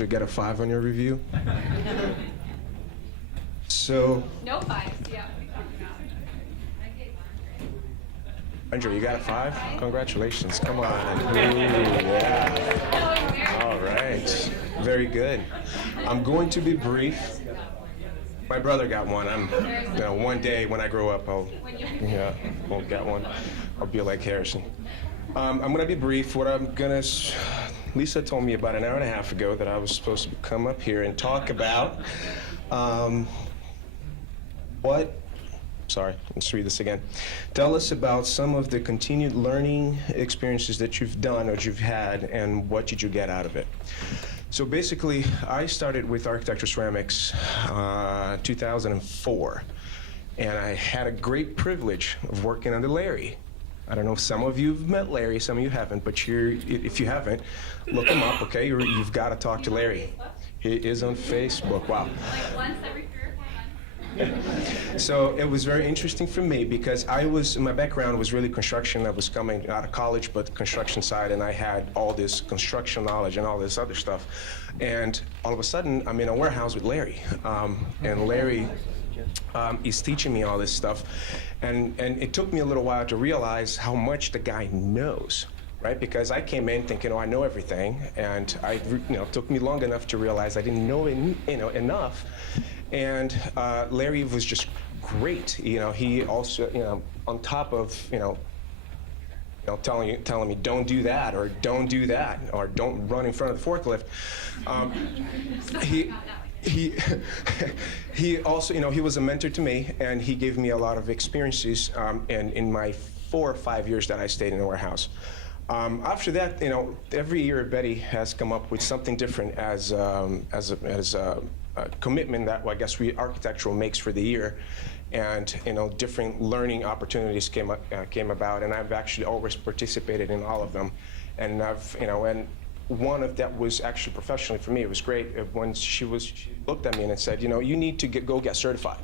you get a 5 on your review. So, No fives, yeah. Andre, you got a 5? Congratulations. Come on. Ooh, yeah. All right. Very good. I'm going to be brief. My brother got one. One day when I grow up, won't get one. I'll be like Harrison. I'm going to be brief. Lisa told me about an hour and a half ago that I was supposed to come up here and talk about let's read this again. Tell us about some of the continued learning experiences that you've done or you've had, and what did you get out of it? So basically, I started with architecture ceramics 2004, and I had a great privilege of working under Larry. I don't know if some of you have met Larry, some of you haven't, but if you haven't, look him up, okay? You've got to talk to Larry. He is on Facebook. Wow. Like once every 3 or 4 months. So it was very interesting for me because my background was really construction. I was coming out of college, but the construction side, and I had all this construction knowledge and all this other stuff. And all of a sudden, I'm in a warehouse with Larry. And Larry is teaching me all this stuff. And it took me a little while to realize how much the guy knows. Right, because I came in thinking, I know everything, and it took me long enough to realize I didn't know enough. And Larry was just great. He also, on top of telling me don't do that or don't do that or don't run in front of the forklift. He also, he was a mentor to me, and he gave me a lot of experiences in my 4 or 5 years that I stayed in the warehouse. After that, every year Betty has come up with something different as a commitment that I guess architectural makes for the year, and different learning opportunities came about, and I've actually always participated in all of them, and and one of that was actually professionally for me. It was great when she looked at me and said, you need to go get certified.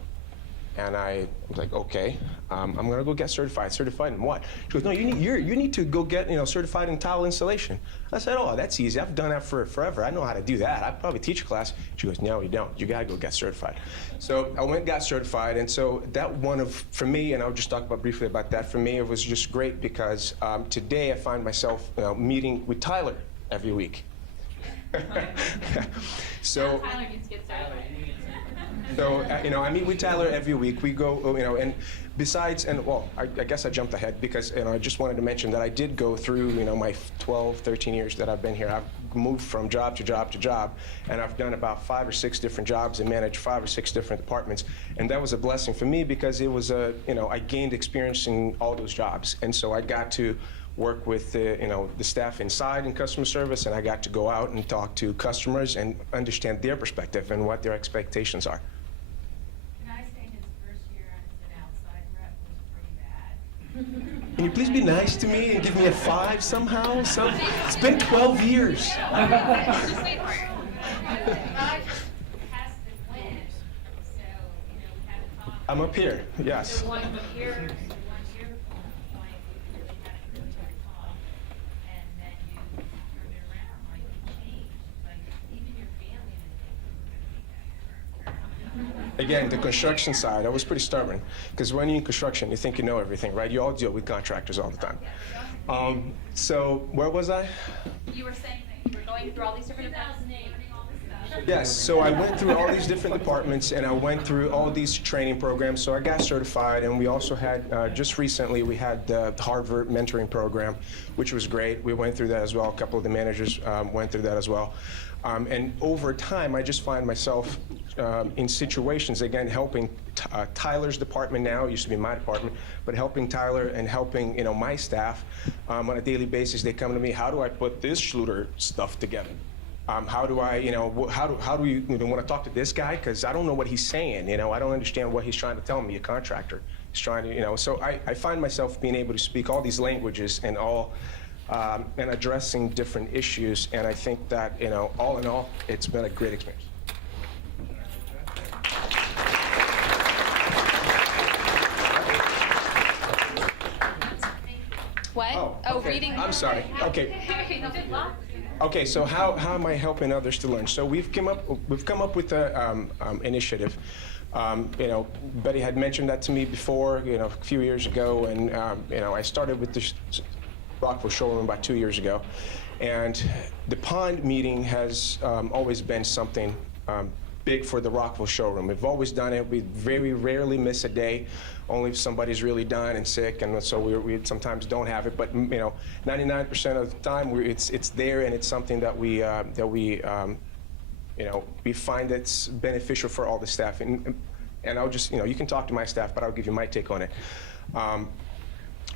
And I was like, okay, I'm gonna go get certified. Certified in what? She goes, no, you need to go get certified in tile installation. I said, oh, that's easy. I've done that for forever. I know how to do that. I'd probably teach a class. She goes, no, you don't. You gotta go get certified. So I went and got certified, and so that for me, and I'll just talk briefly about that. For me, it was just great because today I find myself meeting with Tyler every week. So. Tyler needs to get started. So, I meet with Tyler every week. We go, and besides, I guess I jumped ahead because, I just wanted to mention that I did go through, my 12, 13 years that I've been here. I've moved from job to job to job, and I've done about 5 or 6 different jobs and managed 5 or 6 different departments. And that was a blessing for me because it was I gained experience in all those jobs. And so I got to work with the staff inside in customer service, and I got to go out and talk to customers and understand their perspective and what their expectations are. Can you please be nice to me and give me a 5 somehow? It's been 12 years. I'm up here, yes. Again, the construction side, I was pretty stubborn, because when you're in construction, you think you know everything, right? You all deal with contractors all the time. So where was I? You were saying that you were going through all these different departments. Yes, so I went through all these different departments, and I went through all these training programs, so I got certified, and we also had, just recently, we had the Harvard mentoring program, which was great. We went through that as well. A couple of the managers went through that as well. And over time, I just find myself in situations, again, helping Tyler's department now, it used to be my department, but helping Tyler and helping my staff on a daily basis. They come to me, how do I put this Schluter stuff together? How do I, how do you want to talk to this guy? Because I don't know what he's saying, I don't understand what he's trying to tell me, a contractor. He's trying to, so I find myself being able to speak all these languages and and addressing different issues, and I think that, all in all, it's been a great experience. What? Oh, okay. Reading. I'm sorry. Okay. Okay, so how am I helping others to learn? So we've come up with a initiative. Betty had mentioned that to me before, a few years ago, and I started with this Rockville showroom about 2 years ago, and the pond meeting has always been something big for the Rockville showroom. We've always done it. We very rarely miss a day, only if somebody's really done and sick, and so we sometimes don't have it. But 99% of the time, it's there, and it's something that we find that's beneficial for all the staff. And I'll just, you can talk to my staff, but I'll give you my take on it.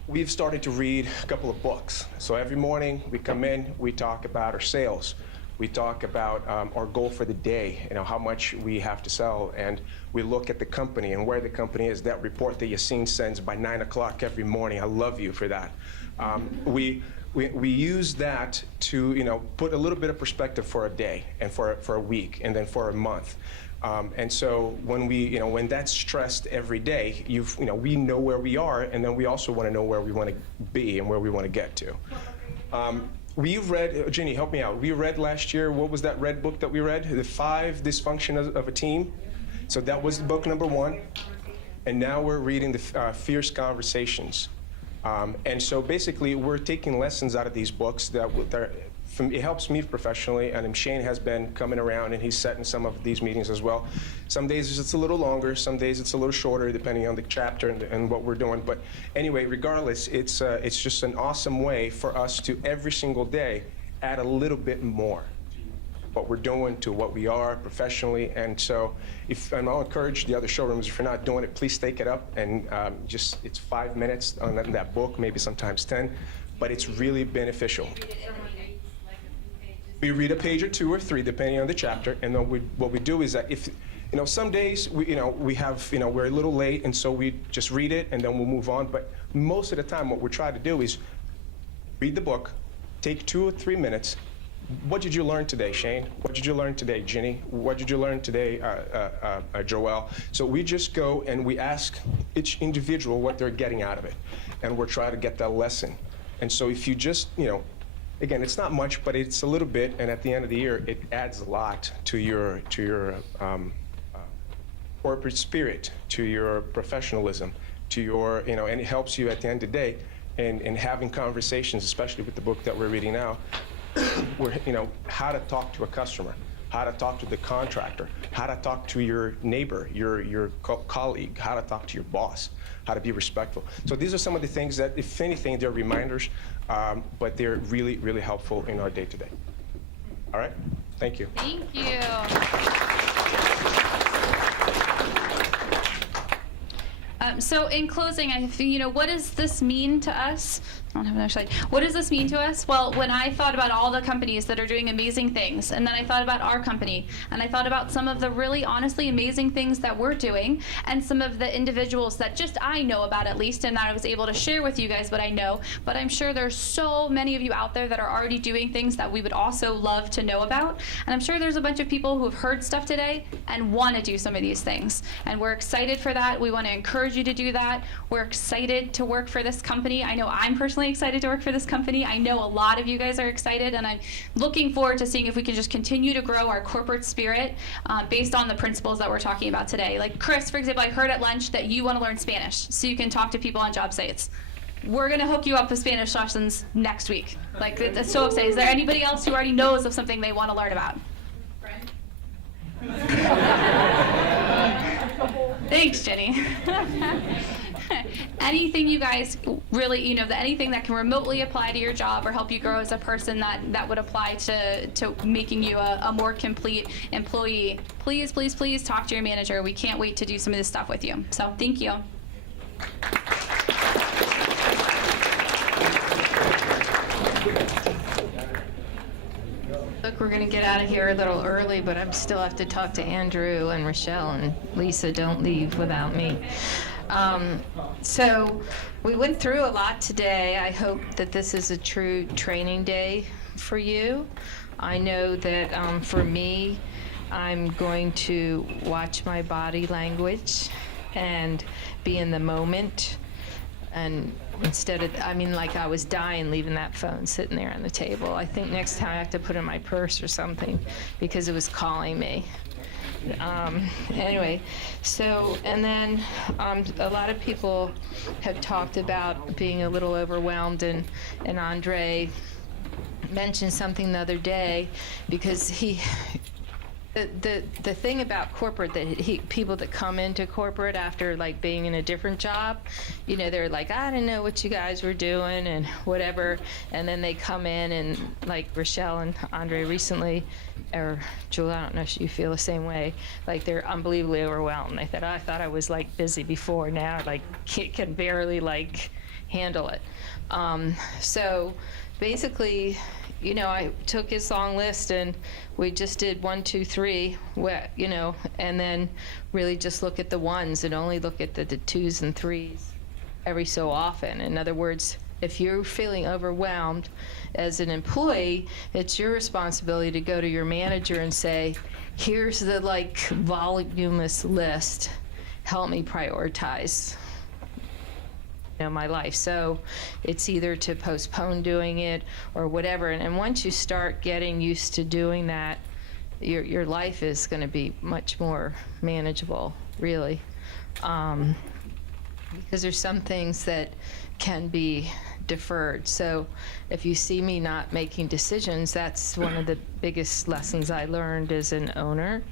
We've started to read a couple of books. So every morning we come in, we talk about our sales. We talk about our goal for the day, how much we have to sell, and we look at the company and where the company is. That report that Yassine sends by 9 o'clock every morning, I love you for that. We use that to put a little bit of perspective for a day and for a week and then for a month. And so when when that's stressed every day, we know where we are, and then we also want to know where we want to be and where we want to get to. We read, Ginny, help me out. We read last year, what was that red book that we read? The 5 Dysfunctions of a Team. So that was book number 1. And now we're reading the Fierce Conversations. And so basically, we're taking lessons out of these books it helps me professionally, and Shane has been coming around, and he's setting some of these meetings as well. Some days it's a little longer, some days it's a little shorter, depending on the chapter and what we're doing. But anyway, regardless, it's just an awesome way for us to every single day add a little bit more what we're doing to what we are professionally. And so and I'll encourage the other showrooms, if you're not doing it, please take it up, and it's 5 minutes on that book, maybe sometimes 10, but it's really beneficial. We read a page or 2 or 3, depending on the chapter, and then what we do is that if, some days we have, we're a little late, and so we just read it and then we'll move on. But most of the time, what we're trying to do is read the book, take 2 or 3 minutes. What did you learn today, Shane? What did you learn today, Ginny? What did you learn today, Joelle? So we just go and we ask each individual what they're getting out of it, and we're trying to get that lesson. And so if you just, again, it's not much, but it's a little bit, and at the end of the year, it adds a lot to your corporate spirit, to your professionalism, to your, and it helps you at the end of the day in having conversations, especially with the book that we're reading now, where, how to talk to a customer, how to talk to the contractor, how to talk to your neighbor, your colleague, how to talk to your boss, how to be respectful. So these are some of the things that, if anything, they're reminders, but they're really, really helpful in our day-to-day. All right? Thank you. Thank you. So in closing, what does this mean to us? I don't have another slide. What does this mean to us? Well, when I thought about all the companies that are doing amazing things, and then I thought about our company, and I thought about some of the really honestly amazing things that we're doing, and some of the individuals that just I know about at least, and that I was able to share with you guys what I know, but I'm sure there's so many of you out there that are already doing things that we would also love to know about, and I'm sure there's a bunch of people who have heard stuff today and want to do some of these things, and we're excited for that. We want to encourage you to do that. We're excited to work for this company. I know I'm personally excited to work for this company. I know a lot of you guys are excited, and I'm looking forward to seeing if we can just continue to grow our corporate spirit based on the principles that we're talking about today. Like Chris, for example, I heard at lunch that you want to learn Spanish so you can talk to people on job sites. We're going to hook you up with Spanish lessons next week. Like, it's so exciting. Is there anybody else who already knows of something they want to learn about? Thanks, Jenny. Anything you guys really, anything that can remotely apply to your job or help you grow as a person that would apply to making you a more complete employee, please, please, please talk to your manager. We can't wait to do some of this stuff with you. So thank you. Look, we're going to get out of here a little early, but I still have to talk to Andrew and Rochelle, and Lisa, don't leave without me. So we went through a lot today. I hope that this is a true training day for you. I know that for me, I'm going to watch my body language and be in the moment and instead of, I mean, like I was dying leaving that phone sitting there on the table. I think next time I have to put it in my purse or something because it was calling me. Anyway, so, and then a lot of people have talked about being a little overwhelmed, and Andre mentioned something the other day because the thing about corporate that people that come into corporate after like being in a different job, you know, they're like, I didn't know what you guys were doing and whatever, and then they come in and like Rochelle and Andre recently, or Julia, I don't know if you feel the same way, like they're unbelievably overwhelmed. They thought, oh, I thought I was like busy before, now I like can barely like handle it. So basically, you know, I took his long list and we just did 1, 2, 3, you know, and then really just look at the ones and only look at the 2s and 3s every so often. In other words, if you're feeling overwhelmed as an employee, it's your responsibility to go to your manager and say, here's the like voluminous list, help me prioritize my life. So it's either to postpone doing it or whatever. And once you start getting used to doing that, your life is going to be much more manageable, really. Because there's some things that can be deferred. So if you see me not making decisions, that's one of the biggest lessons I learned as an owner,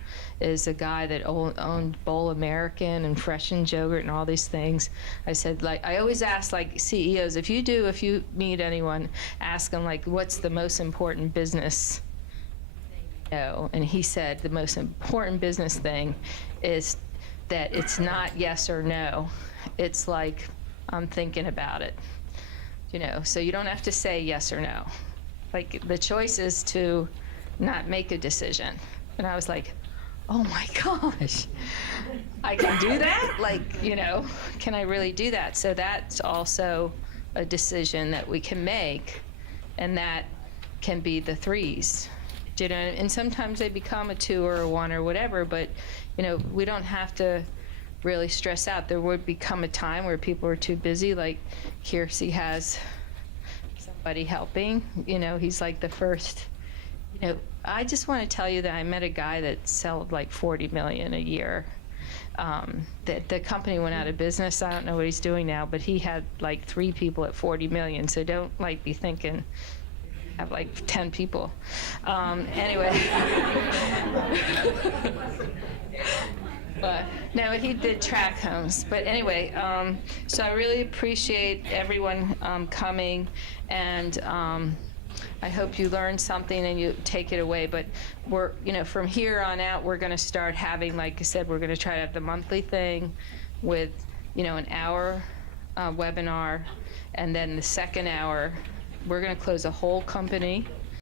is a guy that owned Bowl American and Fresh and Yogurt and all these things. I said, like, I always ask like CEOs, if you meet anyone, ask them like, what's the most important business thing you know? And he said the most important business thing is that it's not yes or no. It's like, I'm thinking about it. You know, so you don't have to say yes or no. Like, the choice is to not make a decision. And I was like, oh my gosh, I can do that? Like, you know, can I really do that? So that's also a decision that we can make, and that can be the 3s. You know, and sometimes they become a 2 or a 1 or whatever, but, you know, we don't have to really stress out. There would become a time where people are too busy, like Kiersey has somebody helping, you know, he's like the first, you know, I just want to tell you that I met a guy that sold like 40 million a year. The company went out of business. I don't know what he's doing now, but he had like 3 people at 40 million. So don't like be thinking have like 10 people. Anyway. But no, he did track homes. But anyway, so I really appreciate everyone coming, and I hope you learned something and you take it away. But we're, you know, from here on out, we're going to start having, like I said, we're going to try to have the monthly thing with, you know, an hour webinar, and then the second hour, we're going to close a whole company